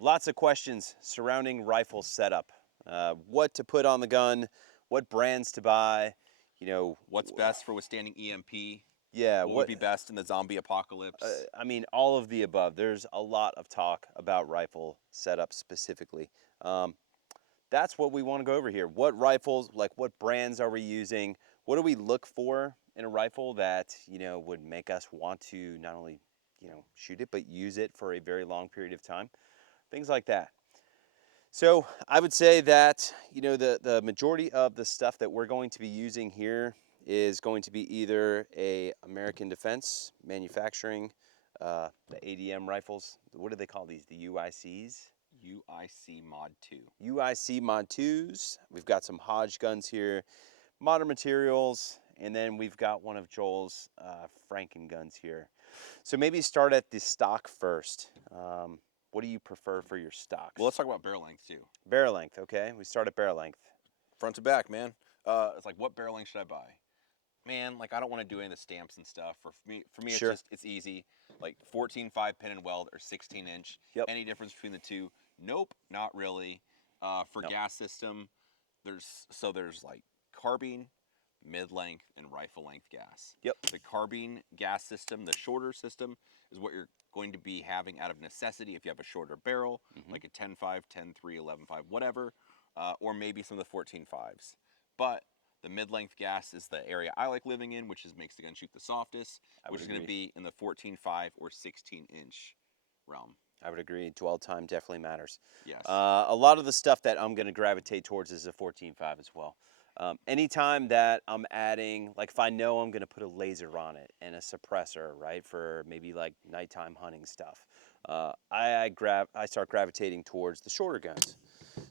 Lots of questions surrounding rifle setup. What to put on the gun, what brands to buy, you know, What's best for withstanding EMP? yeah, What would be best in the zombie apocalypse? I mean, all of the above. There's a lot of talk about rifle setup specifically. Um, that's what we want to go over here. What rifles, like what brands are we using? What do we look for in a rifle that, would make us want to not only, shoot it, but use it for a very long period of time? Things like that. So I would say that, the majority of the stuff that we're going to be using here is going to be either a American Defense Manufacturing, the ADM rifles. What do they call these? The UICs? UIC Mod 2. UIC Mod 2s. We've got some Hodge guns here, modern materials, and then we've got one of Joel's Franken guns here. So maybe start at the stock first. What do you prefer for your stocks? Well, let's talk about barrel length too. Barrel length, okay? We start at barrel length. Front to back, man. It's like, what barrel length should I buy? Man, like I don't want to do any of the stamps and stuff. For me, Sure. it's easy. Like 14.5 pin and weld or 16-inch. Yep. Any difference between the two? Nope, not really. For Nope. gas system, there's like carbine, mid-length, and rifle length gas. Yep. The carbine gas system, the shorter system, is what you're going to be having out of necessity if you have a shorter barrel, like a 10.5, 10.3, 11.5, whatever, or maybe some of the 14.5s. But the mid-length gas is the area I like living in, which makes the gun shoot the softest, which is going to be in the 14.5 or 16-inch realm. I would agree. Dwell time definitely matters. Yes. A lot of the stuff that I'm going to gravitate towards is a 14.5 as well. Anytime that I'm adding, like if I know I'm going to put a laser on it and a suppressor, right, for maybe like nighttime hunting stuff, I start gravitating towards the shorter guns.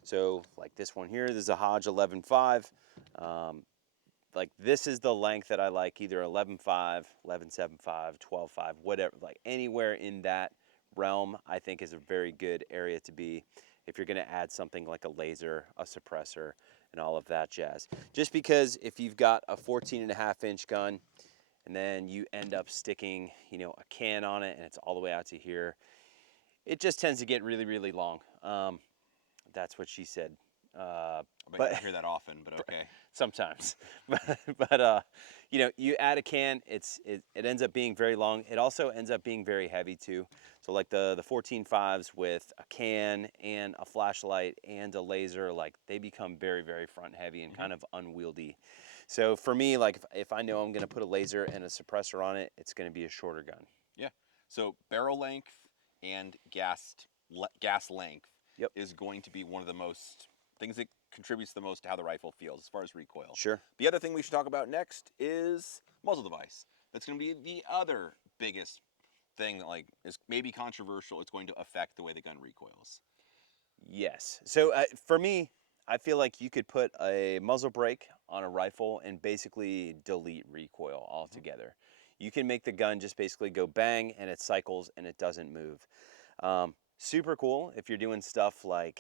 So like this one here, this is a Hodge 11.5. Like this is the length that I like, either 11.5, 11.75, 12.5, whatever, like anywhere in that realm I think is a very good area to be if you're going to add something like a laser, a suppressor, and all of that jazz. Just because if you've got a 14.5-inch gun and then you end up sticking, a can on it and it's all the way out to here, it just tends to get really, really long. That's what she said. But I hear that often, but okay. Sometimes, but you add a can, it ends up being very long. It also ends up being very heavy too. So like the 14.5s with a can and a flashlight and a laser, like they become very, very front heavy and kind of unwieldy. So for me, like if I know I'm going to put a laser and a suppressor on it, it's going to be a shorter gun. Yeah. So barrel length and gas length Yep. is going to be one of the most things that contributes the most to how the rifle feels as far as recoil. Sure. The other thing we should talk about next is muzzle device. That's going to be the other biggest thing that is maybe controversial. It's going to affect the way the gun recoils. Yes. So for me, I feel like you could put a muzzle brake on a rifle and basically delete recoil altogether. You can make the gun just basically go bang and it cycles and it doesn't move. Super cool if you're doing stuff like,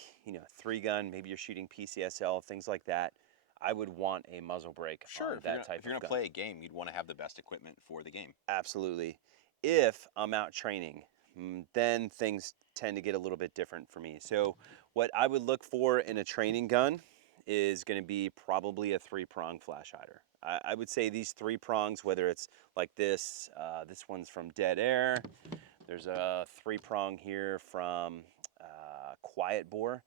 3-gun, maybe you're shooting PCSL, things like that. I would want a muzzle brake on that type of gun. If you're going to play a game, you'd want to have the best equipment for the game. Absolutely. If I'm out training, then things tend to get a little bit different for me. So what I would look for in a training gun is going to be probably a 3-prong flash hider. I would say these 3 prongs, whether it's like this one's from Dead Air. There's a 3-prong here from Quiet Bore,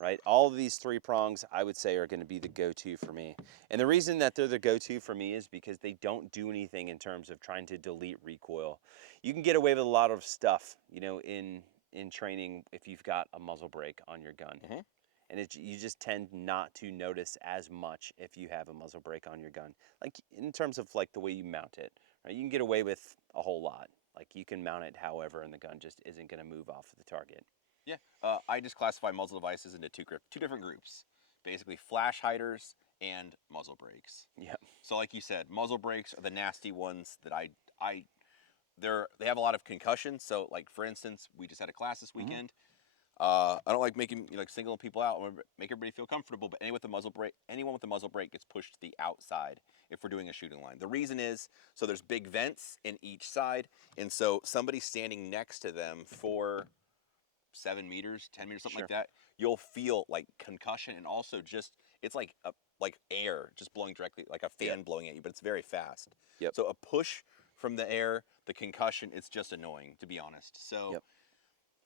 right? All of these 3 prongs I would say are going to be the go-to for me. And the reason that they're the go-to for me is because they don't do anything in terms of trying to delete recoil. You can get away with a lot of stuff, in training if you've got a muzzle brake on your gun. And you just tend not to notice as much if you have a muzzle brake on your gun. Like in terms of like the way you mount it, right? You can get away with a whole lot. Like you can mount it however, and the gun just isn't going to move off of the target. Yeah, I just classify muzzle devices into two different groups. Basically, flash hiders and muzzle brakes. Yep. So, like you said, muzzle brakes are the nasty ones that they have a lot of concussion. So, like for instance, we just had a class this weekend. I don't like singling people out. I want to make everybody feel comfortable. But anyone with a muzzle brake gets pushed to the outside if we're doing a shooting line. The reason is so there's big vents in each side, and so somebody standing next to them for 7 meters, 10 meters, something Sure. like that, you'll feel like concussion, and also just it's like air just blowing directly, like a Yep. fan blowing at you, but it's very fast. Yep. So a push from the air, the concussion, it's just annoying, to be honest. So Yep.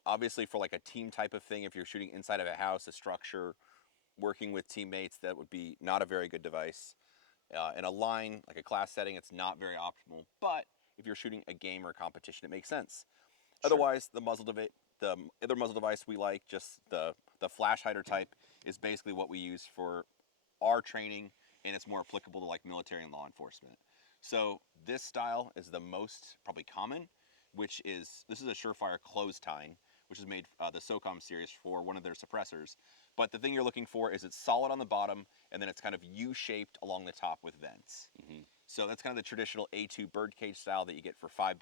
obviously for like a team type of thing, if you're shooting inside of a house, a structure, working with teammates, that would be not a very good device. In a line, like a class setting, it's not very optimal. But if you're shooting a game or a competition, it makes sense. Sure. Otherwise, the other muzzle device we like, just the flash hider type, is basically what we use for our training, and it's more applicable to like military and law enforcement. So this style is the most probably common, which is this is a Surefire closed tine, which is made the SOCOM series for one of their suppressors. But the thing you're looking for is it's solid on the bottom, and then it's kind of U-shaped along the top with vents. Hmm. So that's kind of the traditional A2 birdcage style that you get for $5.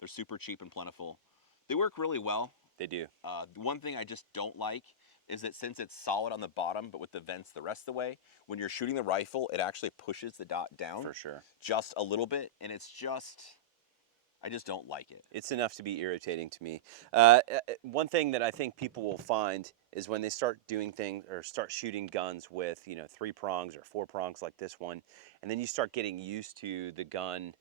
They're super cheap and plentiful. They work really well. They do. The one thing I just don't like is that since it's solid on the bottom, but with the vents the rest of the way, when you're shooting the rifle, it actually pushes the dot down For sure. just a little bit, and I just don't like it. It's enough to be irritating to me. One thing that I think people will find is when they start doing things or start shooting guns with, 3 prongs or 4 prongs like this one, and then you start getting used to the gun,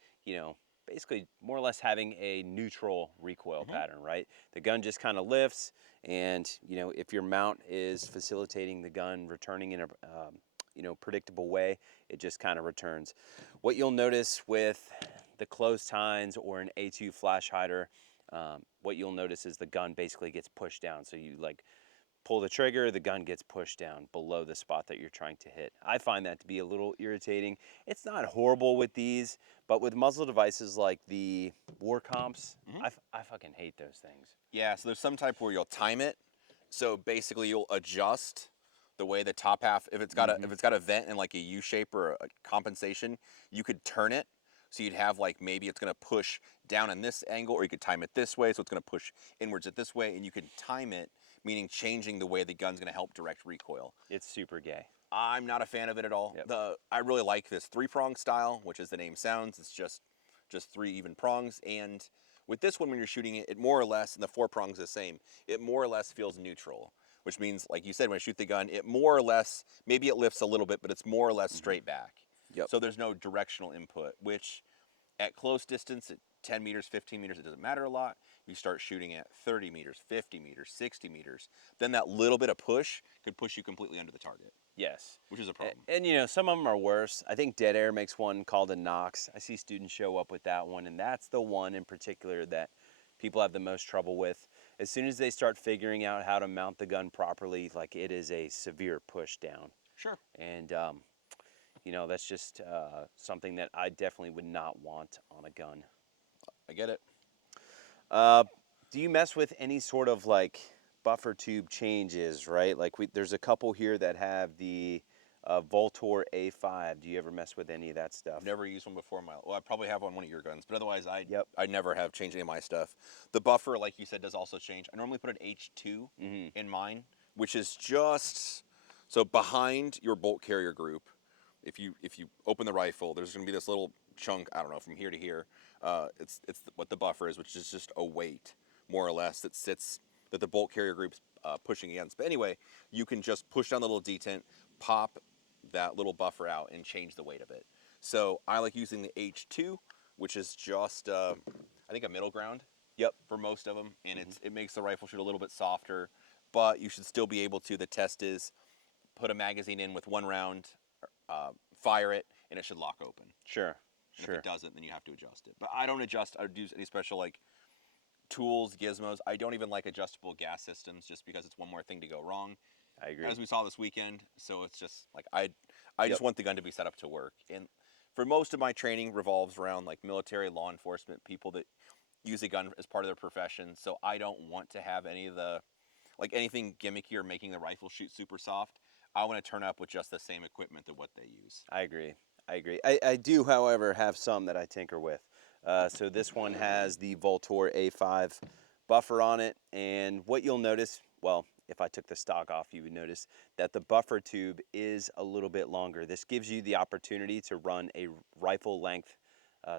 basically more or less having a neutral recoil Mhm. pattern, right? The gun just kind of lifts, and if your mount is facilitating the gun returning in a predictable way, it just kind of returns. What you'll notice with the closed tines or an A2 flash hider, what you'll notice is the gun basically gets pushed down. So you like pull the trigger, the gun gets pushed down below the spot that you're trying to hit. I find that to be a little irritating. It's not horrible with these, but with muzzle devices like the war comps, Mhm. I fucking hate those things. Yeah, so there's some type where you'll time it. So basically, you'll adjust the way the top half. If it's got a vent and like a U shape or a compensation, you could turn it. So you'd have like maybe it's gonna push down in this angle, or you could time it this way, so it's gonna push inwards at this way, and you can time it, meaning changing the way the gun's gonna help direct recoil. It's super gay. I'm not a fan of it at all. Yep. I really like this 3 prong style, which as the name sounds, it's just 3 even prongs. And with this one, when you're shooting it, it more or less, and the 4 prongs the same, it more or less feels neutral, which means, like you said, when I shoot the gun, it more or less, maybe it lifts a little bit, but it's more or less straight back. Yep. So there's no directional input, which at close distance, at 10 meters, 15 meters, it doesn't matter a lot. You start shooting at 30 meters, 50 meters, 60 meters, then that little bit of push could push you completely under the target, Yes. which is a problem. And some of them are worse. I think Dead Air makes one called a Nox. I see students show up with that one, and that's the one in particular that people have the most trouble with. As soon as they start figuring out how to mount the gun properly, like it is a severe push down. Sure. And that's just something that I definitely would not want on a gun. I get it. Uh, do you mess with any sort of like buffer tube changes, right? Like there's a couple here that have the Voltor A5. Do you ever mess with any of that stuff? I've never used one before in my well, I probably have on one of your guns, but otherwise Yep. I never have changed any of my stuff. The buffer, like you said, does also change. I normally put an H2 Mm-hmm. in mine, which is just so behind your bolt carrier group. If you open the rifle, there's going to be this little chunk. I don't know, from here to here. It's what the buffer is, which is just a weight, more or less, that the bolt carrier group's pushing against. But anyway, you can just push down the little detent, pop that little buffer out, and change the weight of it. So I like using the H2, which is just I think a middle ground. Yep. For most of them, and it makes the rifle shoot a little bit softer, but you should still be able to. The test is put a magazine in with 1 round, fire it, and it should lock open. Sure. And Sure. if it doesn't, then you have to adjust it. But I don't adjust. I don't use any special like tools, gizmos. I don't even like adjustable gas systems just because it's one more thing to go wrong. I agree. As we saw this weekend, so it's just like I Yep. just want the gun to be set up to work. And for most of my training revolves around like military, law enforcement, people that use a gun as part of their profession. So I don't want to have any of the like anything gimmicky or making the rifle shoot super soft. I want to turn up with just the same equipment that what they use. I agree. I agree. I do, however, have some that I tinker with. So this one has the Voltor A5 buffer on it, and what you'll notice, well, if I took the stock off, you would notice that the buffer tube is a little bit longer. This gives you the opportunity to run a rifle length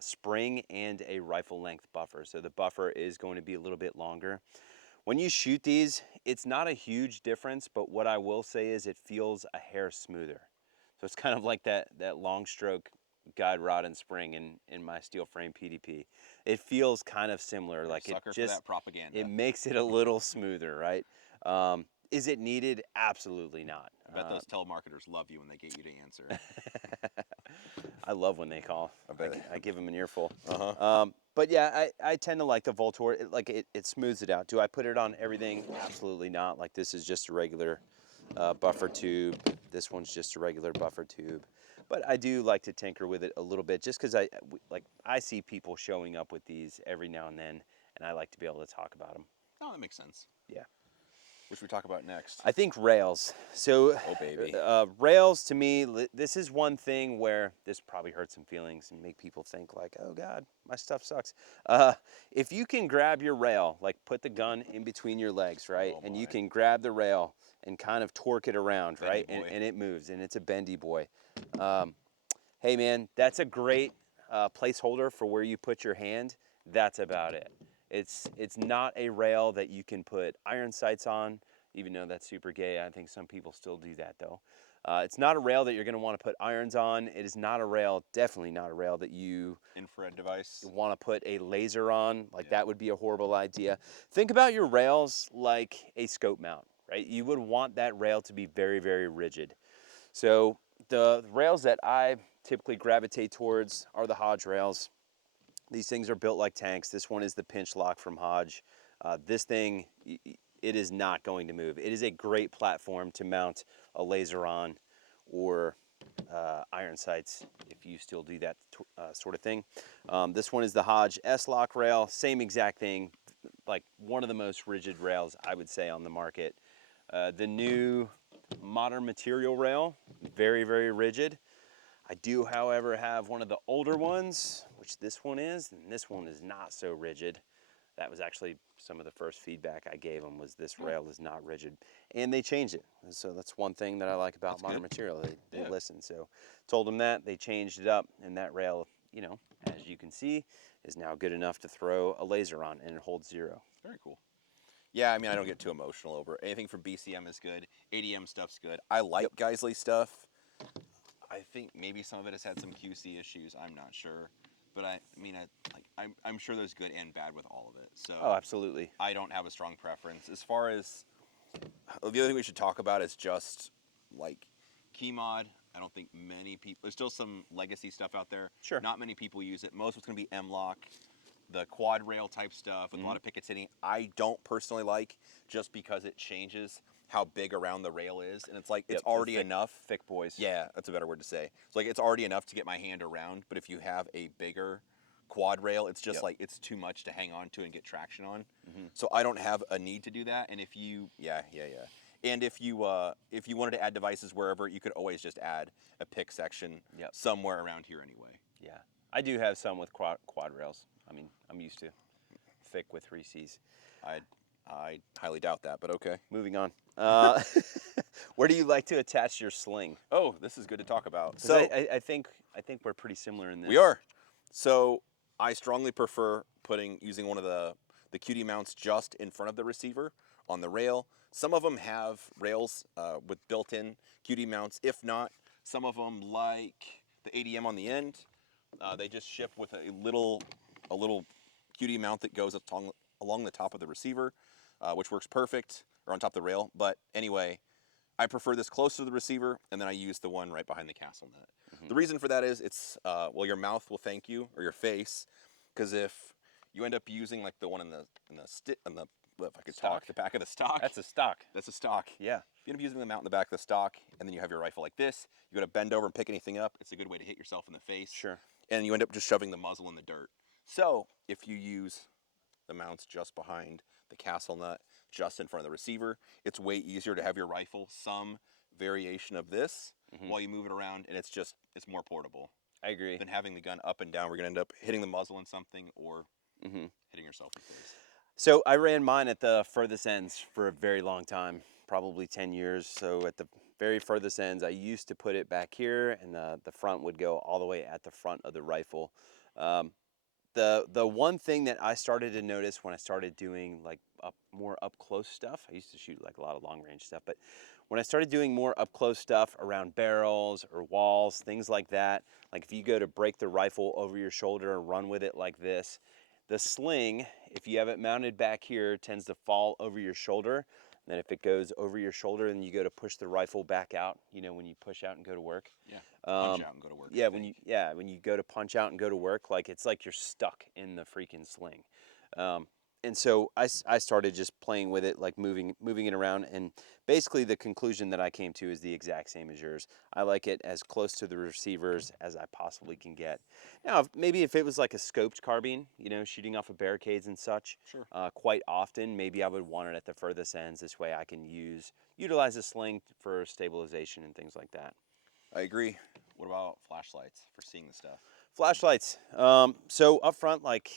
spring and a rifle length buffer. So the buffer is going to be a little bit longer. When you shoot these, it's not a huge difference, but what I will say is it feels a hair smoother. So it's kind of like that long stroke guide rod and spring in my steel frame PDP. It feels kind of similar. You're a Like it sucker for just, that propaganda. it makes it a little smoother, right? Is it needed? Absolutely not. I bet those telemarketers love you when they get you to answer. I love when they call. I bet. I give them an earful. Uh-huh. But yeah, I tend to like the Voltor. It smooths it out. Do I put it on everything? Absolutely not. Like this is just a regular buffer tube. This one's just a regular buffer tube. But I do like to tinker with it a little bit, just because I see people showing up with these every now and then, and I like to be able to talk about them. Oh, that makes sense. Yeah. What should we talk about next? I think rails. So, Oh, baby. rails to me, this is one thing where this probably hurt some feelings and make people think like, oh God, my stuff sucks. If you can grab your rail, like put the gun in between your legs, right? Oh, And you boy. can grab the rail and kind of torque it around, Bendy right? boy. And it moves and it's a bendy boy. Hey man, that's a great placeholder for where you put your hand. That's about it. It's not a rail that you can put iron sights on, even though that's super gay. I think some people still do that though. It's not a rail that you're going to want to put irons on. It is not a rail, definitely not a rail that you Infrared device. want to put a laser on. Like Yeah. that would be a horrible idea. Think about your rails like a scope mount, right? You would want that rail to be very, very rigid. So the rails that I typically gravitate towards are the Hodge rails. These things are built like tanks. This one is the pinch lock from Hodge. This thing, it is not going to move. It is a great platform to mount a laser on or iron sights if you still do that sort of thing. This one is the Hodge S-Lock rail. Same exact thing, like one of the most rigid rails I would say on the market. The new modern material rail, very, very rigid. I do, however, have one of the older ones, which this one is, and this one is not so rigid. That was actually some of the first feedback I gave them was this rail is not rigid. And they changed it. So that's one thing that I like about That's modern good. material. They Yeah. listen. So told them that, they changed it up, and that rail, you know, as you can see, is now good enough to throw a laser on, and it holds 0. Very cool. Yeah, I mean, I don't get too emotional over it. Anything from BCM is good. ADM stuff's good. I like Yep. Geisley stuff. I think maybe some of it has had some QC issues. I'm not sure, but I'm sure there's good and bad with all of it. So Oh, absolutely. I don't have a strong preference. As far as the other thing we should talk about is just like key mod. I don't think many people. There's still some legacy stuff out there. Sure. Not many people use it. Most of it's going to be M-Lock, the quad rail type stuff with a lot of Picatinny. I don't personally like just because it changes how big around the rail is, and it's like Yep, it's the already thick- enough. Thick boys. Yeah, that's a better word to say. It's like it's already enough to get my hand around, but if you have a bigger quad rail, it's just Yep. like it's too much to hang on to and get traction on. So I don't have a need to do that. And if you, yeah. And if you wanted to add devices wherever, you could always just add a pick section Yep. somewhere around here anyway. Yeah. I do have some with quad rails. I mean, I'm used to thick with 3 Cs. I highly doubt that, but okay. Moving on. Where do you like to attach your sling? Oh, this is good to talk about. 'Cause So I think we're pretty similar in this. we are. So I strongly prefer using one of the QD mounts just in front of the receiver on the rail. Some of them have rails with built-in QD mounts. If not, some of them like the ADM on the end, they just ship with a little QD mount that goes along the top of the receiver, which works perfect, or on top of the rail. But anyway, I prefer this close to the receiver, and then I use the one right behind the castle nut. The reason for that is it's your mouth will thank you, or your face, because if you end up using like the one in the if I could talk, the back of the stock. That's a stock. That's a stock. Yeah. If you end up using the mount in the back of the stock, and then you have your rifle like this, you got to bend over and pick anything up. It's a good way to hit yourself in the face. Sure. And you end up just shoving the muzzle in the dirt. So if you use the mounts just behind the castle nut, just in front of the receiver, it's way easier to have your rifle some variation of this while you move it around, and it's more portable I agree. than having the gun up and down. We're gonna end up hitting the muzzle in something or hitting yourself in the face. So I ran mine at the furthest ends for a very long time, probably 10 years. So at the very furthest ends, I used to put it back here, and the front would go all the way at the front of the rifle. The one thing that I started to notice when I started doing like more up close stuff, I used to shoot like a lot of long range stuff, but when I started doing more up close stuff around barrels or walls, things like that, like if you go to break the rifle over your shoulder and run with it like this, the sling, if you have it mounted back here, tends to fall over your shoulder. And then if it goes over your shoulder and you go to push the rifle back out, you know, when you push out and go to work. Yeah. Punch out and go to work, I Yeah, think. when you go to punch out and go to work, like it's like you're stuck in the freaking sling. Um, and so I started just playing with it, like moving it around, and basically the conclusion that I came to is the exact same as yours. I like it as close to the receivers as I possibly can get. Now, maybe if it was like a scoped carbine, you know, shooting off of barricades and such, Sure. quite often, maybe I would want it at the furthest ends. This way I can utilize a sling for stabilization and things like that. I agree. What about flashlights for seeing the stuff? Flashlights. So up front, like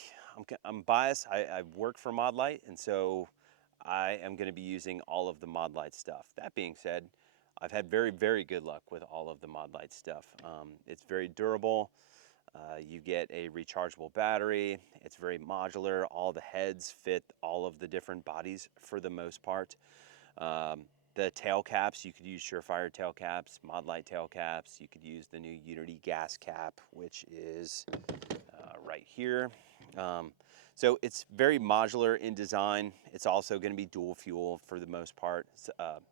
I'm biased. I work for Mod Light, and so I am going to be using all of the Mod Light stuff. That being said, I've had very good luck with all of the Mod Light stuff. It's very durable. You get a rechargeable battery. It's very modular. All the heads fit all of the different bodies for the most part. Um, the tail caps, you could use Surefire tail caps, Mod Light tail caps. You could use the new Unity gas cap, which is right here. Um, so it's very modular in design. It's also going to be dual fuel for the most part.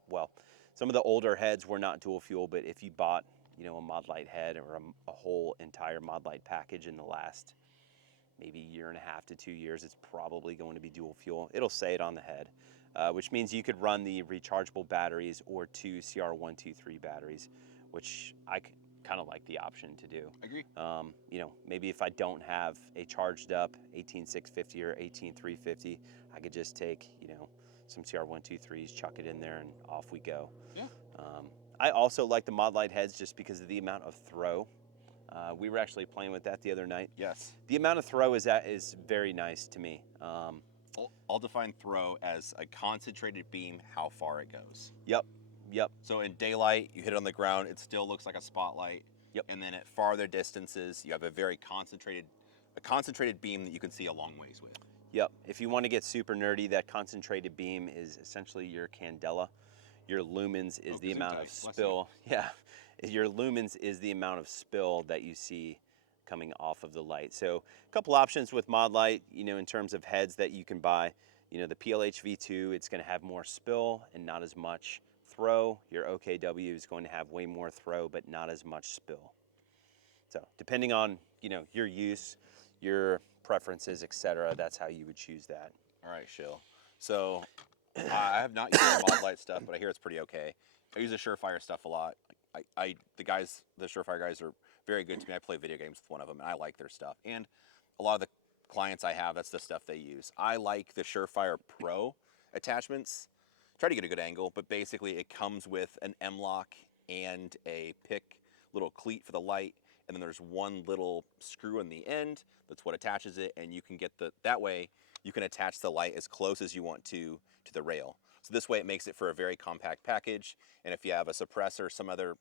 Well, some of the older heads were not dual fuel, but if you bought, you know, a Mod Light head or a whole entire Mod Light package in the last maybe year and a half to 2 years, it's probably going to be dual fuel. It'll say it on the head, which means you could run the rechargeable batteries or two CR123 batteries, which I kind of like the option to do. I agree. You know, maybe if I don't have a charged up 18650 or 18350, I could just take, you know, some CR123s, chuck it in there, and off we go. Yeah. Um, I also like the Mod Light heads just because of the amount of throw. We were actually playing with that the other night. Yes. The amount of throw is very nice to me. I'll define throw as a concentrated beam, how far it goes. Yep, yep, So in daylight, you hit it on the ground, it still looks like a spotlight. yep, And then at farther distances, you have a very concentrated beam that you can see a long ways with. yep. If you want to get super nerdy, that concentrated beam is essentially your candela. Your lumens is the amount of spill. Yeah, your lumens is the amount of spill that you see coming off of the light. So a couple options with Mod Light, you know, in terms of heads that you can buy. You know, the PLH V2, it's going to have more spill and not as much throw. Your OKW is going to have way more throw, but not as much spill. So depending on, you know, your use, your preferences, etc., that's how you would choose that. All right, Shill. So I have not used the Mod Light stuff, but I hear it's pretty okay. I use the Surefire stuff a lot. The Surefire guys are very good to me. I play video games with one of them, and I like their stuff. And a lot of the clients I have, that's the stuff they use. I like the Surefire Pro attachments. Try to get a good angle, but basically it comes with an M-lock and a pick little cleat for the light, and then there's one little screw in the end. That's what attaches it, and you can get that way you can attach the light as close as you want to the rail. So this way it makes it for a very compact package. And if you have a suppressor, some other,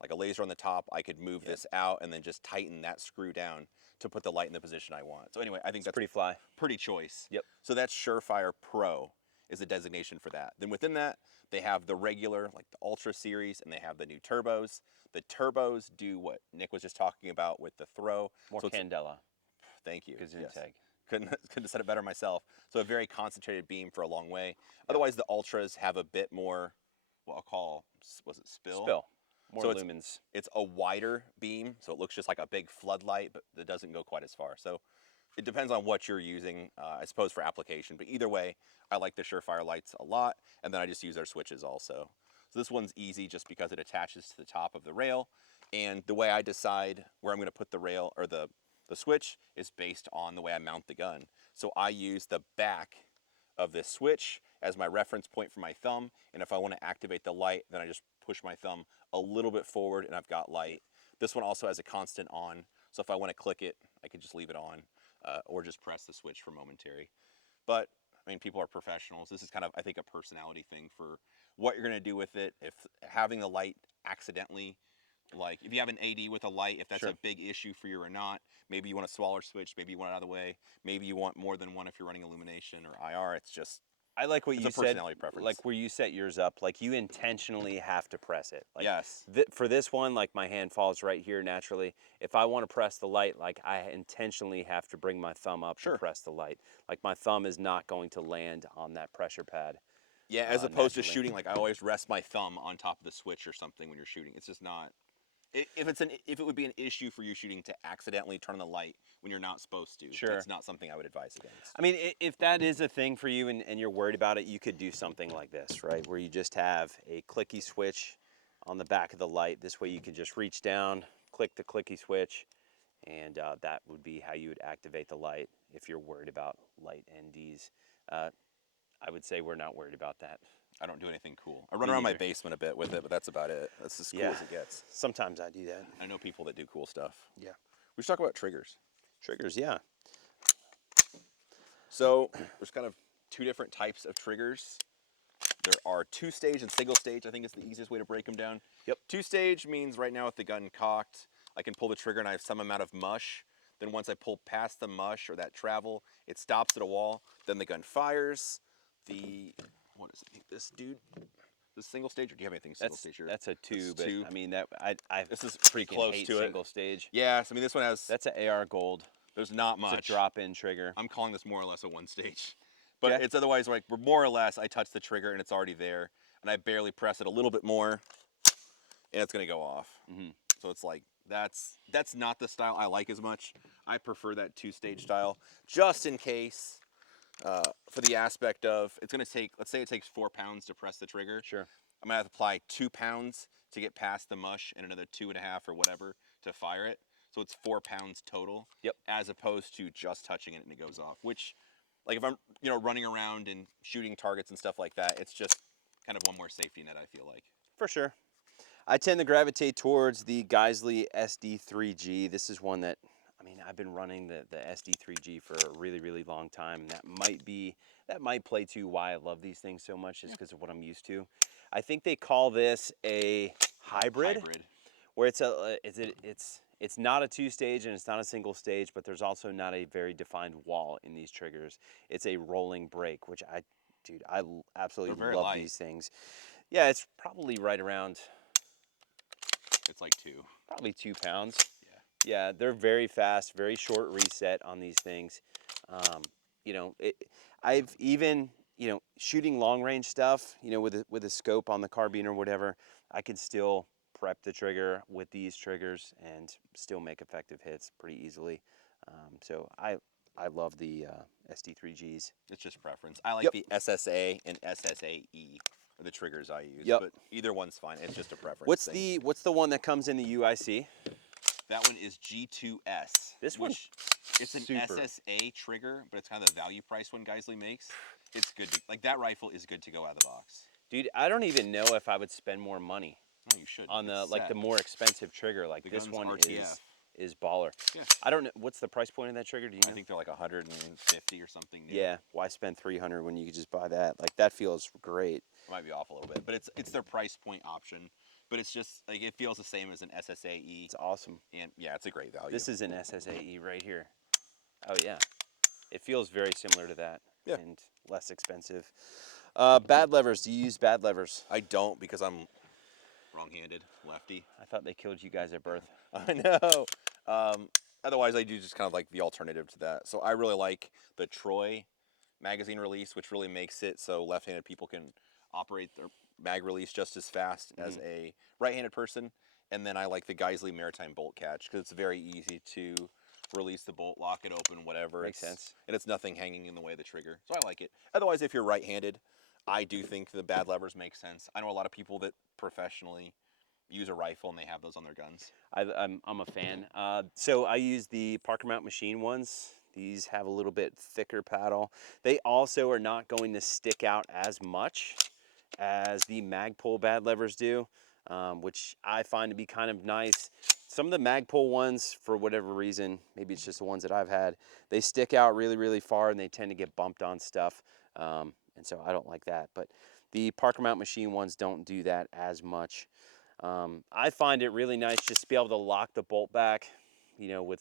like a laser on the top, I could move this out and then just tighten that screw down to put the light in the position I want. So anyway, I think that's Pretty fly. pretty choice. Yep. So that's Surefire Pro is the designation for that. Then within that, they have the regular, like the Ultra series, and they have the new turbos. The turbos do what Nick was just talking about with the throw. More So candela. thank you. Good Yes. tag. Couldn't have said it better myself. So a very concentrated beam for a long way. Otherwise, the Ultras have a bit more, what I'll call, was it spill? Spill. More So lumens. it's a wider beam, so it looks just like a big floodlight, but it doesn't go quite as far. So it depends on what you're using, I suppose, for application. But either way, I like the Surefire lights a lot, and then I just use their switches also. So this one's easy just because it attaches to the top of the rail, and the way I decide where I'm going to put the rail or the switch is based on the way I mount the gun. So I use the back of this switch as my reference point for my thumb, and if I want to activate the light, then I just push my thumb a little bit forward and I've got light. This one also has a constant on, so if I want to click it, I can just leave it on or just press the switch for momentary. But I mean, people are professionals. This is kind of, I think, a personality thing for what you're going to do with it. If having the light accidentally Like if you have an AD with a light, if that's Sure. a big issue for you or not, maybe you want a smaller switch, maybe you want it out of the way, maybe you want more than one if you're running illumination or IR. It's just, I like what it's a you said, personality preference. like where you set yours up, like you intentionally have to press it. Like Yes. for this one, like my hand falls right here naturally. If I want to press the light, like I intentionally have to bring my thumb up to Sure. press the light. Like my thumb is not going to land on that pressure pad Yeah, as opposed to naturally. shooting, like I always rest my thumb on top of the switch or something when you're shooting. It's just not. If it would be an issue for you shooting to accidentally turn on the light when you're not supposed to, Sure. that's not something I would advise against. I mean, if that is a thing for you and you're worried about it, you could do something like this, right? Where you just have a clicky switch on the back of the light. This way you can just reach down, click the clicky switch, and that would be how you would activate the light if you're worried about light NDs. I would say we're not worried about that. I don't do anything cool. I run Me around my neither. basement a bit with it, but that's about it. That's as cool Yeah. as it gets. Sometimes I do that. I know people that do cool stuff. Yeah. We should talk about triggers. Triggers, yeah. So there's kind of two different types of triggers. There are two-stage and single-stage. I think it's the easiest way to break them down. Yep. Two-stage means right now with the gun cocked, I can pull the trigger and I have some amount of mush. Then once I pull past the mush or that travel, it stops at a wall. Then the gun fires. What is it? This dude, this single stage, or do you have anything single stage here? That's a two, This but two. I mean This is pretty freaking close hate to it. single stage. Yeah, so I mean this one has, That's an AR gold. there's not much. It's a drop-in trigger. I'm calling this more or less a one stage. But Okay. it's otherwise like, we're more or less, I touch the trigger and it's already there. And I barely press it a little bit more and it's gonna go off. Mhm. So it's like, that's not the style I like as much. I prefer that two-stage style, just in case, for the aspect of, it's gonna take, let's say it takes 4 pounds to press the trigger. Sure. I'm gonna have to apply 2 pounds to get past the mush and another 2.5 or whatever to fire it. So it's 4 pounds total. Yep. As opposed to just touching it and it goes off. Which, like if I'm, running around and shooting targets and stuff like that, it's just kind of one more safety net, I feel like. For sure. I tend to gravitate towards the Geisley SD3G. This is one that, I mean, I've been running the SD3G for a really, really long time. And that might play to why I love these things so much, just because of what I'm used to. I think they call this a hybrid. Where it's not a two-stage and it's not a single stage, but there's also not a very defined wall in these triggers. It's a rolling break, which I absolutely very love light. these things. Yeah, it's probably right around It's like 2. probably 2 pounds. Yeah. Yeah, they're very fast, very short reset on these things. I've even, shooting long range stuff, with a scope on the carbine or whatever, I can still prep the trigger with these triggers and still make effective hits pretty easily. So I love the SD3Gs. It's just preference. I like Yep. the SSA and SSAE are the triggers I use. Yep. But either one's fine. It's just a preference What's thing. what's the one that comes in the UIC? That one is G2S. This one, it's an super. SSA trigger, but it's kind of the value price one Geisley makes. It's good. Like that rifle is good to go out of the box. Dude, I don't even know if I would spend more money Oh, you should. on the more expensive trigger. Like The this gun's one RTF. is baller. Yeah. I don't know what's the price point of that trigger. Do you know? I think they're like 150 or something new. Yeah. Why spend 300 when you could just buy that? Like that feels great. I might be off a little bit, but it's their price point option. But it's just like it feels the same as an SSAE. It's awesome. And yeah, it's a great value. This is an SSAE right here. Oh yeah, it feels very similar to that. Yeah. And less expensive. Bad levers. Do you use bad levers? I don't because I'm wrong-handed, lefty. I thought they killed you guys at birth. I know. Otherwise, I do just kind of like the alternative to that. So I really like the Troy magazine release, which really makes it so left-handed people can operate their mag release just as fast as a right-handed person. And then I like the Geisley Maritime bolt catch because it's very easy to release the bolt, lock it open, whatever. Makes sense. And it's nothing hanging in the way of the trigger. So I like it. Otherwise, if you're right-handed, I do think the bad levers make sense. I know a lot of people that professionally use a rifle and they have those on their guns. I'm a fan. So I use the Parker Mount Machine ones. These have a little bit thicker paddle. They also are not going to stick out as much as the Magpul bad levers do, which I find to be kind of nice. Some of the Magpul ones, for whatever reason, maybe it's just the ones that I've had, they stick out really, really far and they tend to get bumped on stuff. And so I don't like that. But the Parker Mount Machine ones don't do that as much. I find it really nice just to be able to lock the bolt back, you know,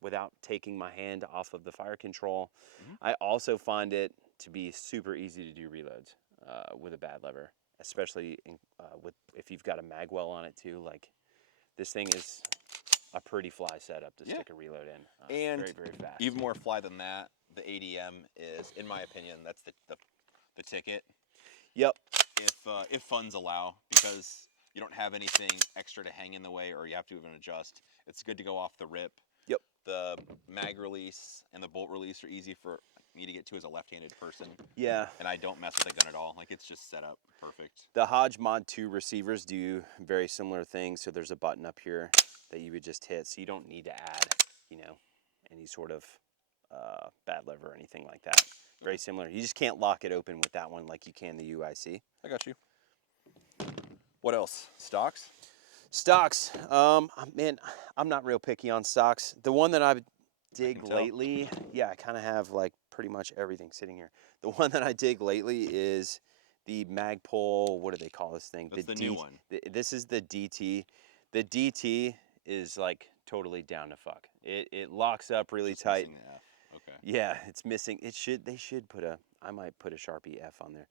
without taking my hand off of the fire control. Mhm. I also find it to be super easy to do reloads with a bad lever, especially with if you've got a mag well on it too. Like this thing is a pretty fly setup to Yeah. stick a reload in. And Very, very fast. even more fly than that, the ADM is, in my opinion, that's the ticket. Yep. If funds allow, because you don't have anything extra to hang in the way, or you have to even adjust. It's good to go off the rip. Yep. The mag release and the bolt release are easy for me to get to as a left-handed person, Yeah. and I don't mess with the gun at all. Like, it's just set up perfect. The Hodge Mod 2 receivers do very similar things. So there's a button up here that you would just hit. So you don't need to add, you know, any sort of bad lever or anything like that. Very similar. You just can't lock it open with that one like you can the UIC. I got you. What else? Stocks? Stocks. Man, I'm not real picky on stocks. The one that I dig tell. lately, yeah, I kind of have like pretty much everything sitting here. The one that I dig lately is the Magpul. What do they call this thing? That's the new one. This is the DT. The DT is like totally down to fuck. It locks up really Just tight. missing the F. Okay. Yeah, it's missing. They should put a. I might put a Sharpie F on there.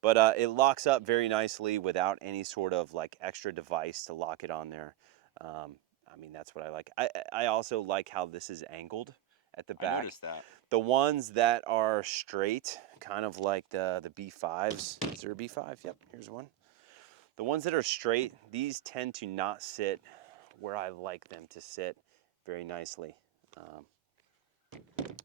But it locks up very nicely without any sort of like extra device to lock it on there. I mean, that's what I like. I also like how this is angled at the I back. noticed that. The ones that are straight, kind of like the B5s. Is there a B5? Yep, here's one. The ones that are straight, these tend to not sit where I like them to sit very nicely.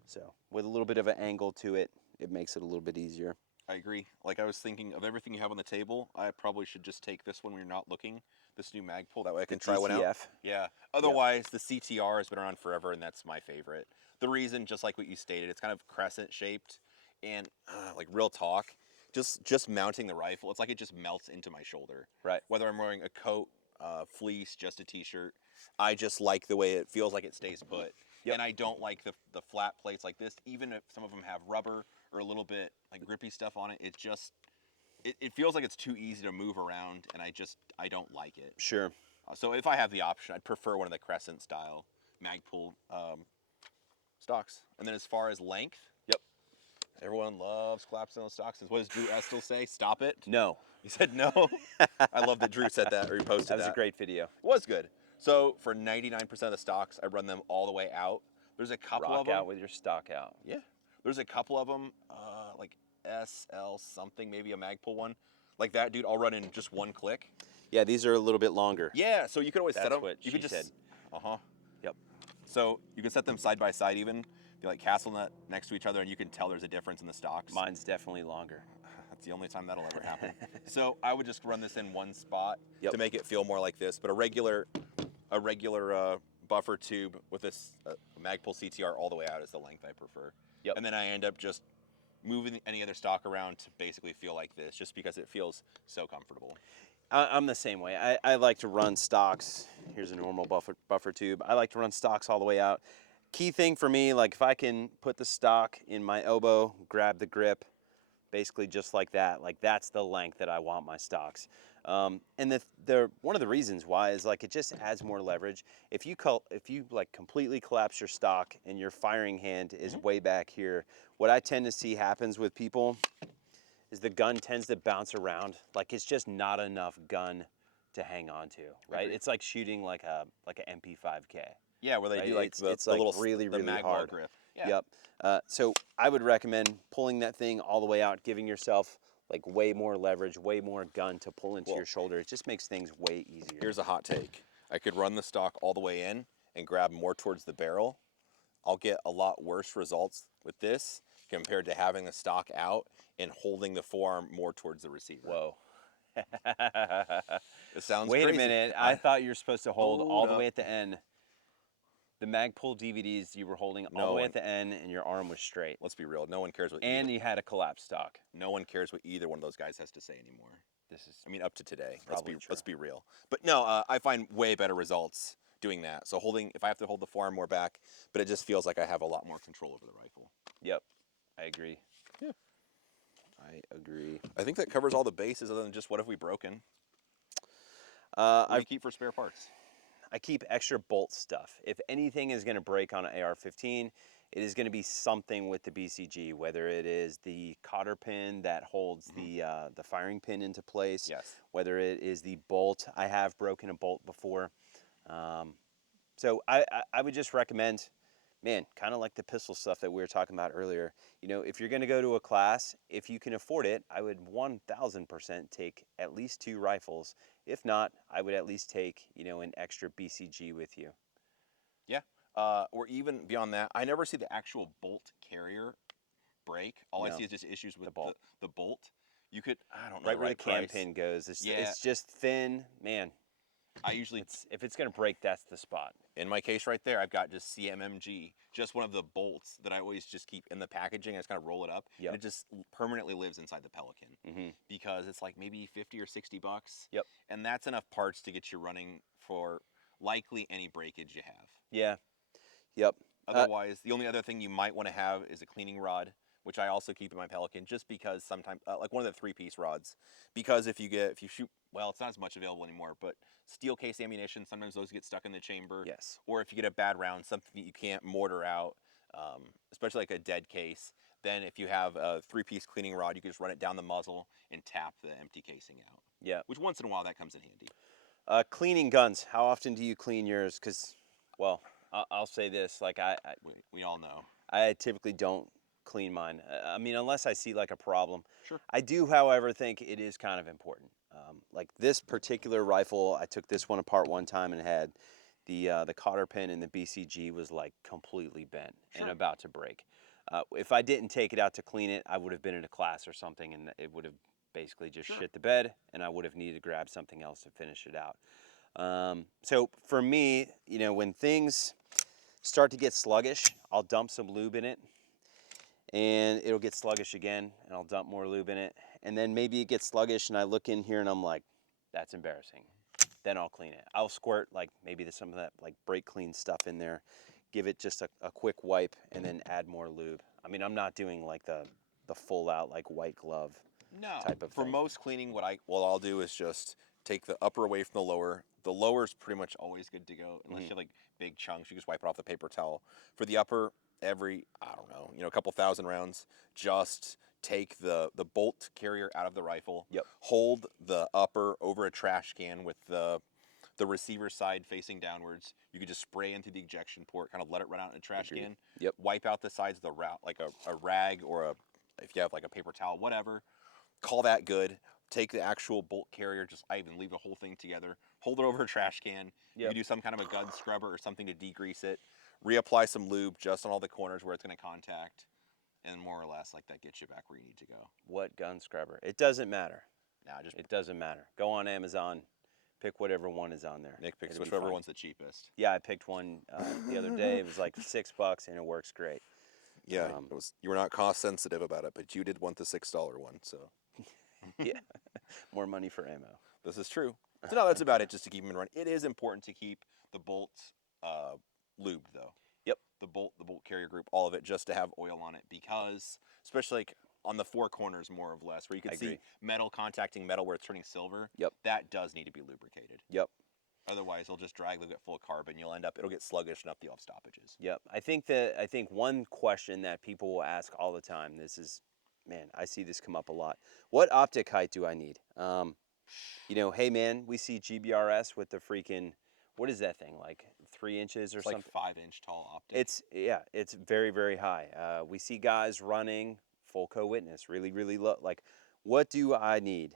So with a little bit of an angle to it, it makes it a little bit easier. I agree. Like, I was thinking of everything you have on the table, I probably should just take this one when you're not looking, this new Magpul. That way I can try one out. DTF. Yeah. Otherwise, the CTR has been around forever, and that's my favorite. The reason, just like what you stated, it's kind of crescent shaped, and like, real talk, just mounting the rifle, it's like it just melts into my shoulder. Right. Whether I'm wearing a coat, fleece, just a t-shirt, I just like the way it feels like it stays put. Yep. And I don't like the flat plates like this, even if some of them have rubber or a little bit like grippy stuff on it. It just it feels like it's too easy to move around, and I don't like it. Sure. So if I have the option, I'd prefer one of the crescent style Magpul stocks. And then as far as length, Yep. everyone loves collapsing those stocks. What does Drew Estel say? Stop it. No. He said no. I love that Drew said that, or he posted that. That was a great video. It was good. So for 99% of the stocks, I run them all the way out. There's a couple Rock of them. out with your stock out. Yeah. There's a couple of them, like SL something, maybe a Magpul one. Like that, dude, I'll run in just one click. Yeah, these are a little bit longer. Yeah, so you could always set That's them. what You she could just. said. Yep. So you can set them side by side even. Be like castle nut next to each other, and you can tell there's a difference in the stocks. Mine's definitely longer. That's the only time that'll ever happen. So I would just run this in one spot Yep. to make it feel more like this. But a regular buffer tube with this Magpul CTR all the way out is the length I prefer. Yep. And then I end up just moving any other stock around to basically feel like this, just because it feels so comfortable. I'm the same way. I like to run stocks. Here's a normal buffer tube. I like to run stocks all the way out. Key thing for me, like if I can put the stock in my elbow, grab the grip, basically just like that. Like that's the length that I want my stocks. And the one of the reasons why is like it just adds more leverage. If you like completely collapse your stock and your firing hand is way back here, what I tend to see happens with people is the gun tends to bounce around. Like it's just not enough gun to hang on to, right? Agreed. It's like shooting like a MP5K. Yeah, where they Right? do like It's the like little really, the really mag-well hard. grip. Yeah. Yep. So I would recommend pulling that thing all the way out, giving yourself like way more leverage, way more gun to pull into your shoulder. It just makes things way easier. Here's a hot take. I could run the stock all the way in and grab more towards the barrel. I'll get a lot worse results with this compared to having the stock out and holding the forearm more towards the receiver. Whoa. It sounds Wait crazy. a minute. I thought you were supposed to hold all the up. way at the end. The Magpul DVDs you were holding all the way at the end and your arm was straight. Let's be real. No one cares what And you had a collapsed stock. no one cares what either one of those guys has to say anymore. This is I mean, up to today. Probably true. Let's be real. But no, I find way better results doing that. So if I have to hold the forearm more back, but it just feels like I have a lot more control over the rifle. Yep. I agree. Yeah. I agree. I think that covers all the bases other than just what have we broken. What do I you keep for spare parts? I keep extra bolt stuff. If anything is going to break on an AR-15, it is going to be something with the BCG, whether it is the cotter pin that holds Hmm. the firing pin into place, Yes. whether it is the bolt. I have broken a bolt before. Um, so I would just recommend, man, kind of like the pistol stuff that we were talking about earlier. If you're going to go to a class, if you can afford it, I would 1000% take at least 2 rifles. If not, I would at least take, an extra BCG with you. Yeah. Or even beyond that, I never see the actual bolt carrier break. All I No, see is just issues with the bolt. the bolt. You could, I don't know the Right where the right cam price. pin goes. It's, Yeah, it's just thin, man. I usually, It's if it's going to break, that's the spot. in my case right there, I've got just CMMG, just one of the bolts that I always just keep in the packaging. I just kind of roll it up, and Yep. it just permanently lives inside the Pelican Mm-hmm. because it's like maybe 50 or 60 bucks, Yep. and that's enough parts to get you running for likely any breakage you have. Yeah. Yep. Otherwise, the only other thing you might want to have is a cleaning rod, which I also keep in my Pelican, just because sometimes, like one of the three-piece rods, because if you shoot, well, it's not as much available anymore, but steel case ammunition, sometimes those get stuck in the chamber, Yes. or if you get a bad round, something that you can't mortar out, especially like a dead case, then if you have a three-piece cleaning rod, you can just run it down the muzzle and tap the empty casing out, Yeah. which once in a while that comes in handy. Cleaning guns. How often do you clean yours? Because, well, I'll say this: like We all know. I typically don't clean mine. I mean, unless I see like a problem. Sure. I do, however, think it is kind of important. Like this particular rifle, I took this one apart one time and had the cotter pin and the BCG was like completely bent and Sure. about to break. If I didn't take it out to clean it, I would have been in a class or something, and it would have basically just Sure. shit the bed, and I would have needed to grab something else to finish it out. So for me, when things start to get sluggish, I'll dump some lube in it, and it'll get sluggish again, and I'll dump more lube in it, and then maybe it gets sluggish, and I look in here and I'm like, that's embarrassing. Then I'll clean it. I'll squirt like maybe some of that like brake clean stuff in there, give it just a quick wipe, and then add more lube. I mean, I'm not doing like the full out like white glove No, type of for thing. most cleaning, what I'll do is just take the upper away from the lower. The lower is pretty much always good to go, unless you Hmm. have like big chunks. You just wipe it off the paper towel. For the upper, every I don't know, a couple thousand rounds, just take the bolt carrier out of the rifle. Yep. Hold the upper over a trash can with the receiver side facing downwards. You could just spray into the ejection port, kind of let it run out in a trash Agreed. can. Yep. Wipe out the sides of the route, like a rag or if you have like a paper towel, whatever. Call that good. Take the actual bolt carrier, just I even leave the whole thing together. Hold it over a trash can. You Yep. can do some kind of a gun scrubber or something to degrease it. Reapply some lube just on all the corners where it's going to contact, and more or less like that gets you back where you need to go. What gun scrubber? It doesn't matter. Now just It doesn't matter. Go on Amazon, pick whatever one is on there. Nick picks It'll be whichever fine. one's the cheapest. Yeah, I picked one the other day. It was like $6 and it works great. Yeah, Um, it was. You were not cost sensitive about it, but you did want the $6 one, so yeah, more money for ammo. this is true. So no, that's about it. Just to keep them in run. It is important to keep the bolts lubed though. Yep, The bolt carrier group, all of it, just to have oil on it, because especially like on the four corners, more or less, where you I can agree. see metal contacting metal where it's turning silver. Yep, That does need to be lubricated. yep, Otherwise, it'll just drag. They'll get full of carbon. It'll get sluggish enough that you'll have stoppages. yep. I think one question that people will ask all the time. This is, man, I see this come up a lot. What optic height do I need? Hey man, we see GBRS with the freaking, what is that thing, like 3 inches or It's like something? 5-inch tall optic. It's very very high. We see guys running full co-witness, really really low. Like, what do I need?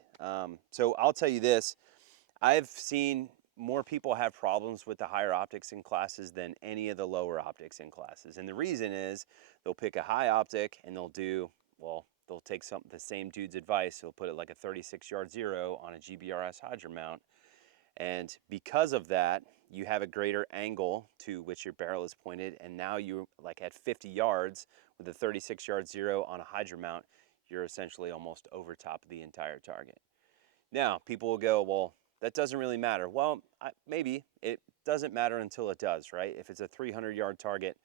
So I'll tell you this: I've seen more people have problems with the higher optics in classes than any of the lower optics in classes, and the reason is they'll pick a high optic and they'll take the same dude's advice. They'll put it like a 36-yard zero on a GBRS Hydra mount, and because of that, you have a greater angle to which your barrel is pointed. And now you like at 50 yards with a 36-yard zero on a Hydra mount, you're essentially almost over top of the entire target. Now, people will go, well, that doesn't really matter. Well, maybe it doesn't matter until it does, right? If it's a 300-yard target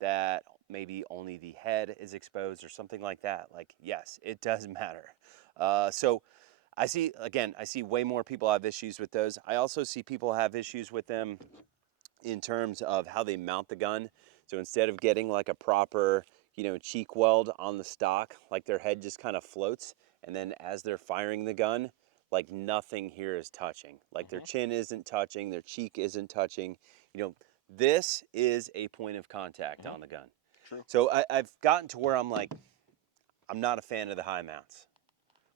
that maybe only the head is exposed or something like that, like, yes, it does matter. So I see, again, I see way more people have issues with those. I also see people have issues with them in terms of how they mount the gun. So instead of getting like a proper, cheek weld on the stock, like their head just kind of floats. And then as they're firing the gun, like nothing here is touching. Like their chin isn't touching, their cheek isn't touching. This is a point of contact on the gun. True. So I've gotten to where I'm like, I'm not a fan of the high mounts.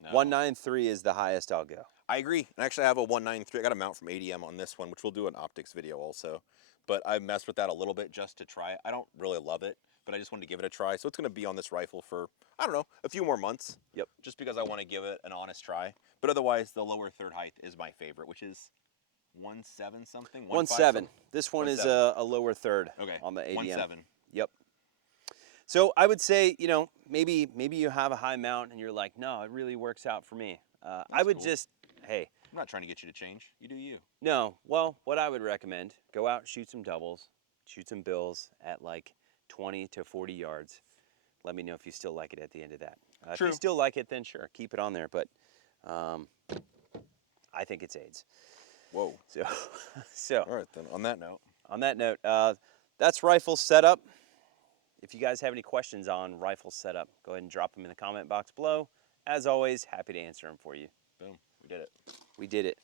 No. 193 is the highest I'll go. I agree. And actually, I have a 193. I got a mount from ADM on this one, which we'll do an optics video also. But I messed with that a little bit just to try it. I don't really love it, but I just wanted to give it a try. So it's going to be on this rifle for, I don't know, a few more months. Yep. Just because I want to give it an honest try. But otherwise, the lower third height is my favorite, which is 1.7 something? 1.7. This one is 1.7. a lower third Okay. on the ADM. 1.7. Yep. So I would say, maybe you have a high mount and you're like, no, it really works out for me. I would cool. just, hey. I'm not trying to get you to change. You do you. No, well, what I would recommend, go out, shoot some doubles, shoot some bills at like 20 to 40 yards. Let me know if you still like it at the end of that. If True. you still like it, then sure, keep it on there. But I think it's AIDS. Whoa. So All right, then. On that note. That's rifle setup. If you guys have any questions on rifle setup, go ahead and drop them in the comment box below. As always, happy to answer them for you. Boom. We did it. We did it.